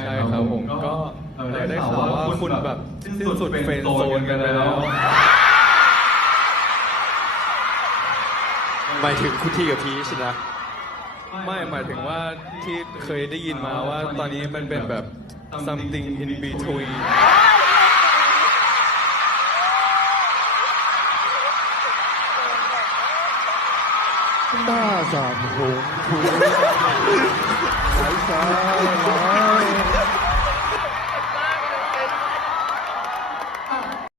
ใช่ครับผมก็ได้ข่าวว่าคุณแบบสิ้นสุดเฟรนด์โซนกันแล้วหมายถึงคุณทีกับพีชนะ ไม่หมายถึงว่าที่เคยได้ยินมาว่าตอนนี้มันเป็นแบบ something in between 大展宏图，来山来。